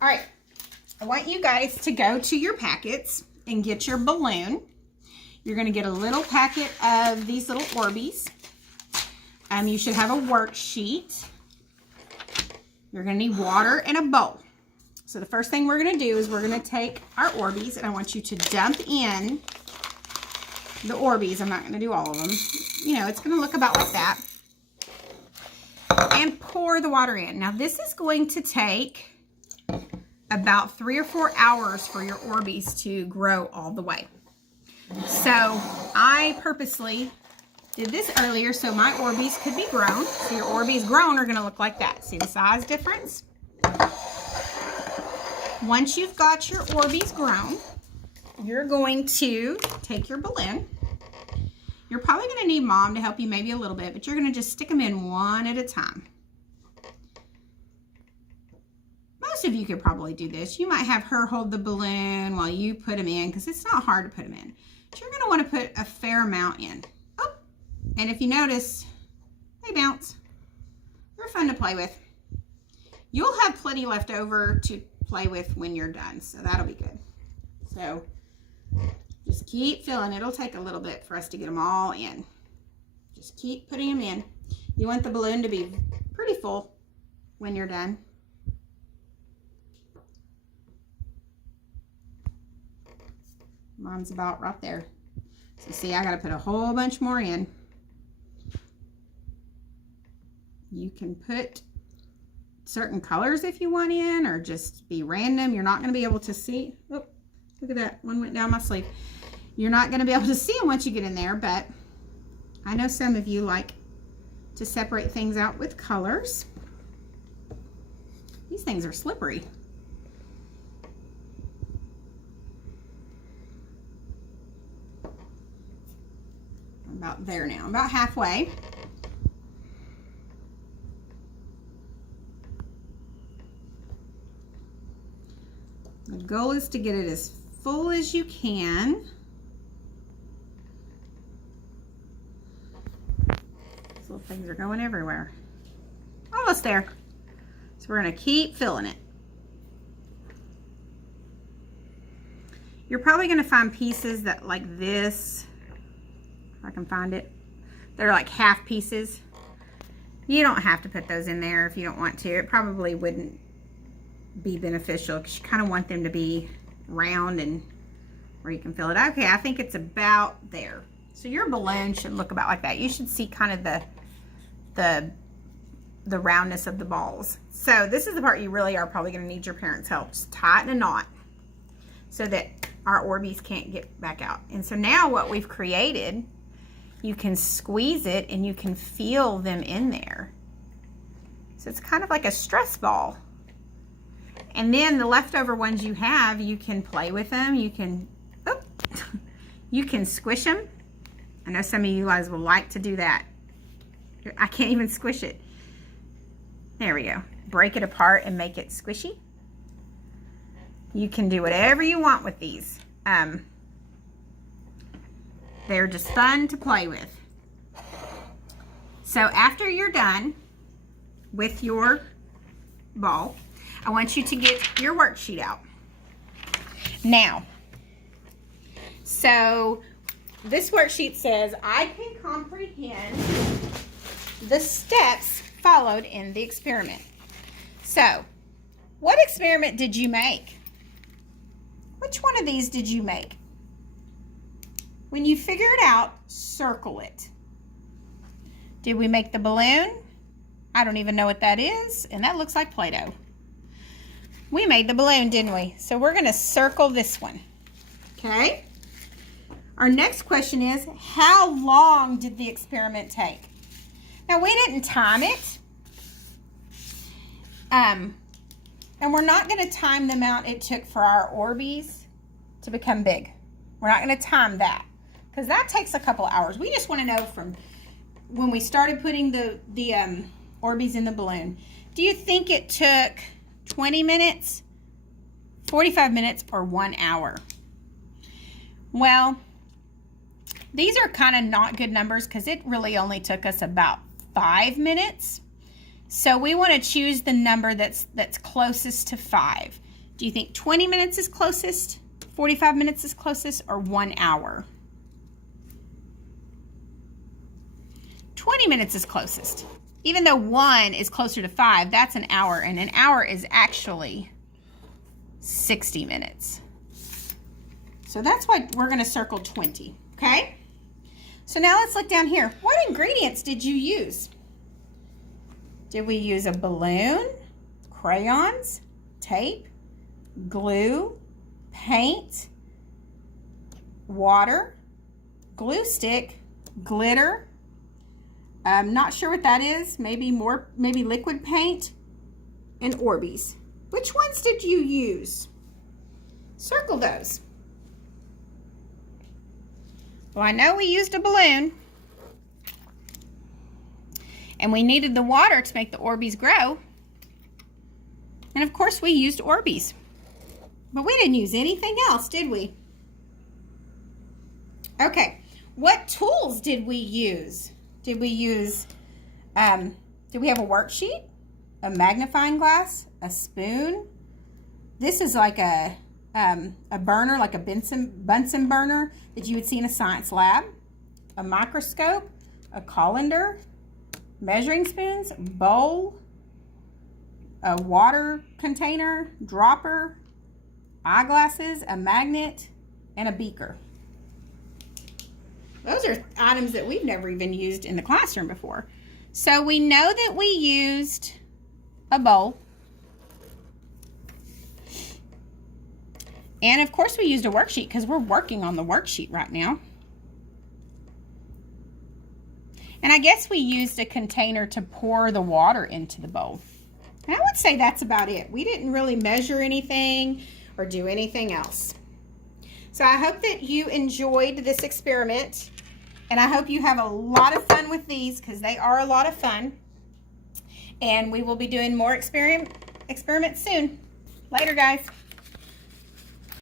All right, I want you guys to go to your packets and get your balloon. You're going to get a little packet of these little Orbeez. You should have a worksheet. You're going to need water and a bowl. So the first thing we're going to do is we're going to take our Orbeez, and I want you to dump in the Orbeez. I'm not going to do all of them. You know, it's going to look about like that. And pour the water in. Now this is going to take about 3 or 4 hours for your Orbeez to grow all the way. So I purposely did this earlier so my Orbeez could be grown. So your Orbeez grown are going to look like that. See the size difference? Once you've got your Orbeez grown, you're going to take your balloon. You're probably going to need Mom to help you maybe a little bit, but you're going to just stick them in one at a time. Most of you could probably do this. You might have her hold the balloon while you put them in, because it's not hard to put them in. But you're going to want to put a fair amount in. Oh, and if you notice, they bounce. They're fun to play with. You'll have plenty left over to play with when you're done, so that'll be good. So just keep filling. It'll take a little bit for us to get them all in. Just keep putting them in. You want the balloon to be pretty full when you're done. Mine's about right there. So see, I got to put a whole bunch more in. You can put certain colors if you want in, or just be random. You're not going to be able to see. Oh, look at that. One went down my sleeve. You're not going to be able to see them once you get in there, but I know some of you like to separate things out with colors. These things are slippery. About there now, about halfway. The goal is to get it as full as you can. These little things are going everywhere. Almost there. So we're going to keep filling it. You're probably going to find pieces that like this, if I can find it, they're like half pieces. You don't have to put those in there if you don't want to. It probably wouldn't be beneficial because you kind of want them to be round and where you can fill it. Okay, I think it's about there. So your balloon should look about like that. You should see kind of the roundness of the balls. So this is the part you really are probably going to need your parents' help. Just tighten a knot so that our Orbeez can't get back out. And so now what we've created, you can squeeze it and you can feel them in there. So it's kind of like a stress ball. And then the leftover ones you have, you can play with them. You can, oh, you can squish them. I know some of you guys will like to do that. I can't even squish it. There we go. Break it apart and make it squishy. You can do whatever you want with these. They're just fun to play with. So after you're done with your ball, I want you to get your worksheet out. Now, so this worksheet says, I can comprehend the steps followed in the experiment. So, what experiment did you make? Which one of these did you make? When you figure it out, circle it. Did we make the balloon? I don't even know what that is, and that looks like Play-Doh. We made the balloon, didn't we? So we're going to circle this one. Okay? Our next question is, how long did the experiment take? Now, we didn't time it. And we're not going to time the amount it took for our Orbeez to become big. We're not going to time that because that takes a couple hours. We just want to know from when we started putting the Orbeez in the balloon. Do you think it took 20 minutes, 45 minutes, or 1 hour? Well, these are kind of not good numbers because it really only took us about 5 minutes. So we want to choose the number that's closest to 5. Do you think 20 minutes is closest, 45 minutes is closest, or 1 hour? 20 minutes is closest. Even though 1 is closer to 5, that's an hour, and an hour is actually 60 minutes. So that's why we're going to circle 20, okay? So now let's look down here. What ingredients did you use? Did we use a balloon, crayons, tape, glue, paint, water, glue stick, glitter? I'm not sure what that is. Maybe liquid paint, and Orbeez. Which ones did you use? Circle those. Well, I know we used a balloon. And we needed the water to make the Orbeez grow. And of course we used Orbeez. But we didn't use anything else, did we? Okay, what tools did we use? Did we use, did we have a worksheet, a magnifying glass, a spoon? This is like a burner, like a Bunsen burner that you would see in a science lab, a microscope, a colander, measuring spoons, bowl, a water container, dropper, eyeglasses, a magnet, and a beaker. Those are items that we've never even used in the classroom before. So we know that we used a bowl. And of course we used a worksheet because we're working on the worksheet right now. And I guess we used a container to pour the water into the bowl. And I would say that's about it. We didn't really measure anything or do anything else. So I hope that you enjoyed this experiment. And I hope you have a lot of fun with these because they are a lot of fun. And we will be doing more experiments soon. Later, guys.